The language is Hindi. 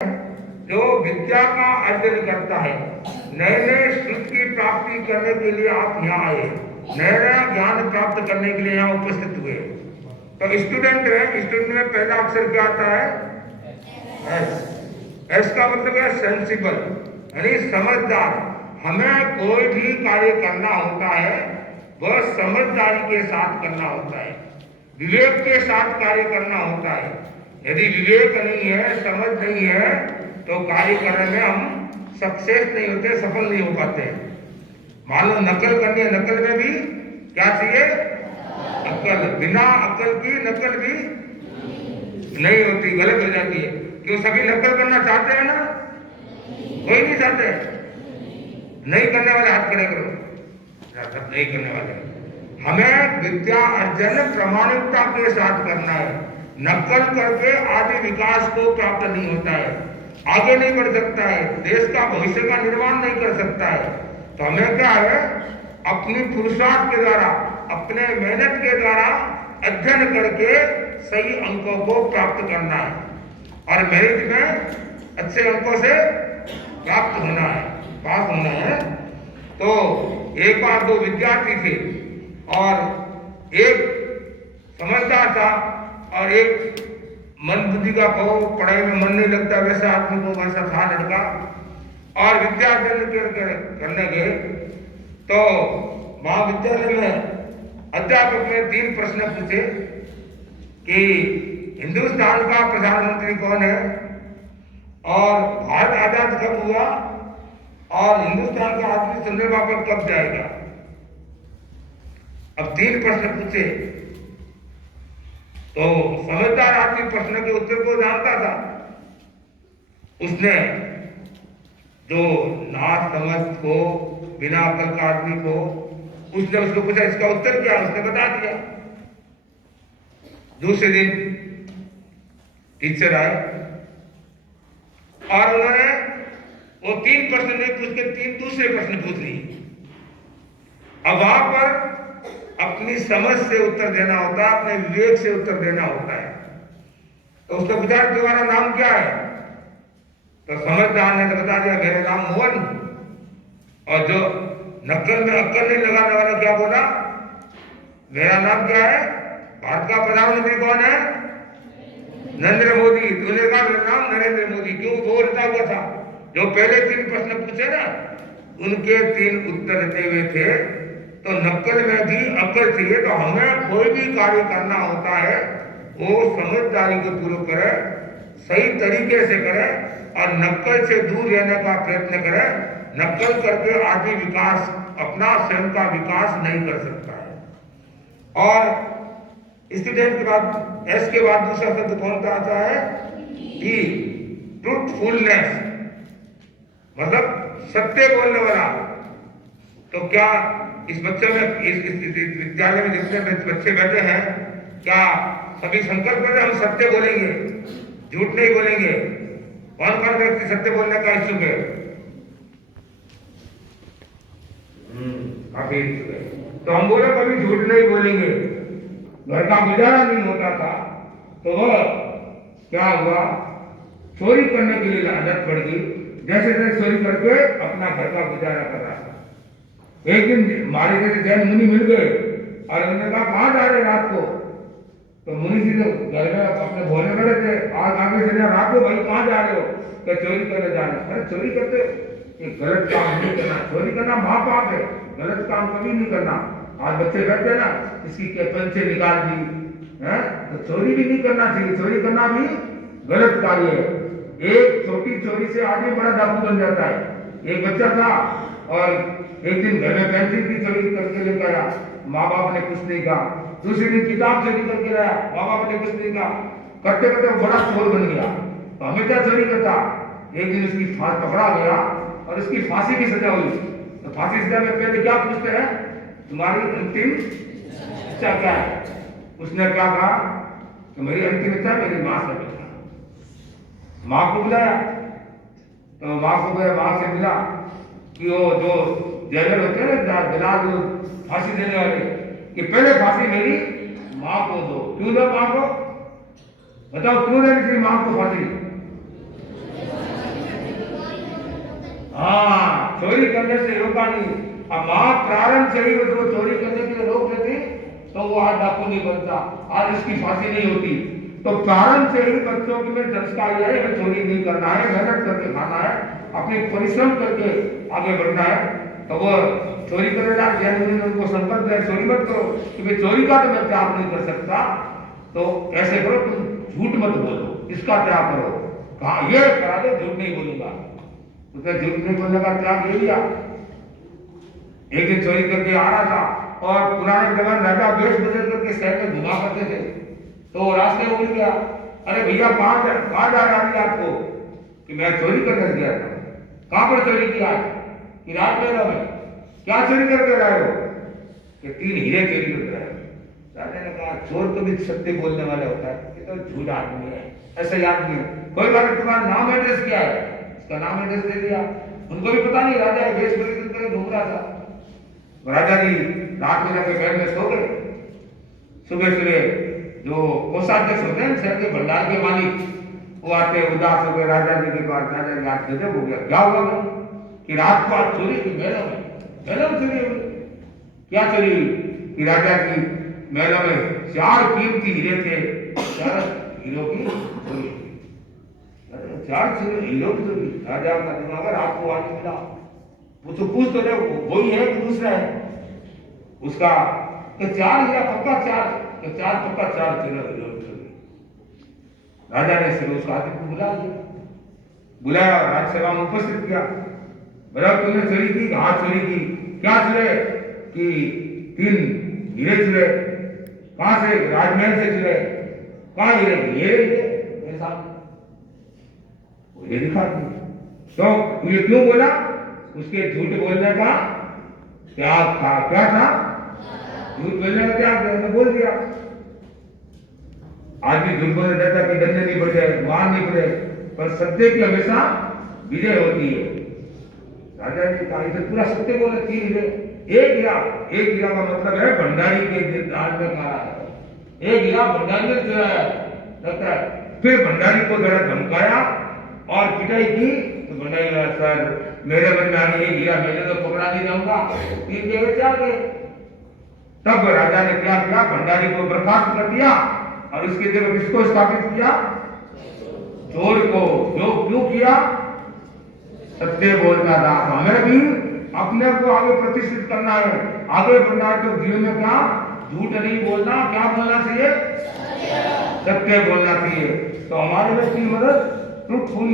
जो विद्या का अर्जन करता है, नए नए सुख की प्राप्ति करने के लिए आप यहाँ आए, नया नया ज्ञान प्राप्त करने के लिए यहाँ उपस्थित हुए। तो स्टूडेंट है, स्टूडेंट में पहला अक्षर क्या आता है? एस। एस का मतलब है सेंसिबल, यानी समझदार। हमें कोई भी कार्य करना होता है वह समझदारी के साथ करना होता है, विवेक के साथ कार्य करना होता है। यदि विवेक नहीं है, समझ नहीं है, तो कार्य करने में हम सक्सेस नहीं होते, सफल नहीं हो पाते। मान लो नकल करनी है, नकल में भी क्या चाहिए? अक्ल। बिना अक्ल की नकल भी नहीं होती, गलत हो जाती है। क्यों? सभी नकल करना चाहते हैं ना? कोई नहीं चाहते। नहीं करने वाले हाथ खड़े करो। सब नहीं करने वाले। हमें विद्या अर्जन प्रामाणिकता के साथ करना है। नकल करके आदि विकास को प्राप्त नहीं होता है, आगे नहीं बढ़ सकता है, देश का भविष्य का निर्माण नहीं कर सकता है। तो हमें क्या है? अपनी पुरुषार्थ के द्वारा, अपने मेहनत के द्वारा अध्ययन करके सही अंकों को प्राप्त करना है और मेरिट में अच्छे अंकों से प्राप्त होना है, पास होना है। तो एक बार दो विद्यार्थी थे और एक समझदार था और एक मन बुद्धि का कहो, पढ़ाई में मन नहीं लगता वैसा आदमी को, वैसा था लड़का। और विद्यार्थी करने गए तो महाविद्यालय में अध्यापक ने 3 प्रश्न पूछे कि हिंदुस्तान का प्रधानमंत्री कौन है और भारत आजाद कब हुआ और हिंदुस्तान का आदमी चंद्रमा पर कब जाएगा। अब 3 प्रश्न पूछे तो समझदार आदमी प्रश्न के उत्तर को जानता था। उसने जो ना समझ को, बिना अकल का आदमी को, उसने उसको पूछा इसका उत्तर क्या? उसने बता दिया। दूसरे दिन टीचर आए और उन्होंने वो 3 प्रश्न नहीं पूछ के 3 दूसरे प्रश्न पूछ लिए। अब वहां पर अपनी समझ से उत्तर देना होता है, अपने विवेक से उत्तर देना होता है। तो उसने पूछा तुम्हारा नाम क्या है? तो समझदार ने तो बता दिया मेरा नाम मोहन। और जो नकल में अक्ल नहीं लगाने वाला क्या बोला? मेरा नाम क्या है? भारत का प्रधानमंत्री कौन है? नरेंद्र मोदी। तूने कहा मेरा नाम नरेंद्र मोदी। क्यों? वो रटा हुआ था। जो पहले 3 प्रश्न पूछे ना, उनके 3 उत्तर देते हुए थे। तो नकल में भी अक्ल चाहिए। तो हमें कोई भी कार्य करना होता है वो समझदारी के पूर्वक करे, सही तरीके से करे और नकल से दूर रहने का प्रयत्न करे। नकल करके आदमी विकास, अपना स्वयं का विकास नहीं कर सकता है। और स्टूडेंट के बाद एस के बाद दूसरा शब्द कौन सा आता है? ई। ट्रूथफुलनेस, मतलब सत्य बोलने वाला। तो क्या इस बच्चे में, इस विद्यालय में जितने बच्चे बैठे हैं, क्या सभी संकल्प करें हम सत्य बोलेंगे, झूठ नहीं बोलेंगे? कौन कौन व्यक्ति सत्य बोलने का इच्छुक है? काफी इच्छुक है। तो हम बोले कभी झूठ नहीं बोलेंगे। घर का गुजारा नहीं होता था तो वह क्या हुआ? चोरी करने के लिए आदत पड़ गई। जैसे जैसे चोरी करके अपना घर का गुजारा कर रहा था। एक दिन मारे जैसे जैन मुनि मिल गए और उन्होंने कहा कहाँ जा रहे रात को? तो मुनि जी तो घर में अपने भोजन कर रहे थे। आज आगे चले रात को, भाई कहाँ जा रहे हो? क्या चोरी करने जा रहे? अरे चोरी करते, ये गलत काम नहीं करना। चोरी करना महापाप है, गलत काम कभी नहीं करना। आज बच्चे बैठे ना, इसकी पेंसिल निकाल दी है, तो चोरी भी नहीं करना चाहिए। चोरी करना भी गलत कार्य है। एक छोटी चोरी से आदमी बड़ा डाकू बन जाता है। एक बच्चा था और एक दिन घर में पेंसिल की चोरी करके लेकर आया, माँ बाप ने कुछ नहीं कहा। दूसरे दिन किताब चोरी करके लाया, माँ बाप ने कुछ नहीं कहा। करते करते बड़ा चोर बन गया। तो हमेशा चोरी करता। एक दिन उसकी पकड़ा गया और उसकी फांसी की सजा हुई। तो फांसी सजा में पहले क्या पूछते हैं? तुम्हारी अंतिम इच्छा क्या है? उसने क्या कहा कि मेरी अंतिम इच्छा मेरी माँ से मिलना। माँ को बुलाया तो माँ को गया, माँ से मिला कि वो जो जेलर होते हैं ना, जलाल, जो फांसी देने वाले, कि पहले फांसी मेरी माँ को दो। क्यों दो माँ को? बताओ क्यों देनी थी माँ को फांसी? चोरी करने से रोका नहीं। अब माँ प्रारंभ से ही वो चोरी करने के लिए रोक देती तो वो आज डाकू नहीं बनता, आज इसकी फांसी नहीं होती। तो प्रारंभ से ही बच्चों के में संस्कार यह है कि चोरी नहीं करना है, मेहनत करके खाना है, अपने परिश्रम करके आगे बढ़ना है। तो वो चोरी करने जाए जैन मुनि ने उनको संपर्क दिया, चोरी मत करो, क्योंकि चोरी का तो मैं त्याग नहीं कर सकता। तो ऐसे करो, तुम झूठ मत बोलो, इसका त्याग करो। कहा ये करा दो, झूठ नहीं बोलूंगा। उसने झूठ नहीं बोलने का त्याग ले लिया। एक दिन चोरी करके आ रहा था और पुराने जमाने राजा वेश बदल करके शहर में घुमा करते थे। तो रास्ते में मिल गया, अरे भैया कहाँ जा रहा है आपको? कि मैं चोरी करने गया था। कहाँ पर चोरी किया? कि रात में क्या चोरी करके लाए हो? कि 3 हीरे चोरी करके लाए। राजा ने कहा चोर तो भी सत्य बोलने वाला होता है, ये तो झूठ आदमी है, ऐसा याद नहीं। कोई बात नहीं, तुम्हारा नाम एड्रेस क्या है? उसका नाम एड्रेस दे दिया। उनको भी पता नहीं, राजा वेश बदल करके घूम रहा था। राजा जी रात में जाके बेड में सो गए। सुबह सुबह जो कोषाध्यक्ष होते हैं शहर के भंडार के मालिक, वो आते उदास हो गए राजा जी के पास। राजा जी आज गजब हो गया, क्या हुआ कि रात को आज चोरी की महलों में चोरी हुई। क्या चोरी हुई? कि राजा की महलों में 4 कीमती हीरे थे, 4 हीरो की चोरी। 4 हीरो की चोरी। राजा का दिमाग रात को आज मिला, वो तो पूछ तो रहे वही है कि दूसरा है उसका? तो 4 हीरा पक्का 4, तो 4 पक्का 4 हीरो। राजा ने फिर उस आदमी को बुलाया और राजसभा में उपस्थित किया। बोला तुमने चोरी की? हाँ चोरी की। क्या चुरे? कि 3 हीरे चुरे। कहां से? राजमहल से चुरे। कहां हीरे? ये मेरे सामने, ये दिखा दी। तो ये क्यों बोला? उसके झूठ बोलने का त्याग था। क्या था? झूठ बोलने का त्याग था, बोल दिया। आदमी झूठ बोलने देता कि डंडे नहीं पड़े, वार नहीं पड़े, पर सत्य की हमेशा विजय होती है। राजा जी कहा इसे पूरा सत्य बोले। 3 हीरे, एक हीरा का मतलब है भंडारी के दाल में खा रहा है। एक हीरा भंडारी ने चुराया लगता है। फिर भंडारी को जरा धमकाया और पिटाई की। तो भंडारी बोला सर मेरे मन में आने हीरा मैंने तो पकड़ा नहीं जाऊंगा, 3 जगह से आ गए। तब राजा ने क्या किया? भंडारी को बर्खास्त कर दिया और इसके जगह किसको स्थापित किया? चोर को। जो क्यों किया? सत्य बोलना था। हमें भी अपने को आगे प्रतिष्ठित करना है, आगे बढ़ना है। तो जीवन में क्या? झूठ नहीं बोलना, क्या बोलना चाहिए? सत्य बोलना चाहिए। तो हमारे में की मदद ट्रुथफुल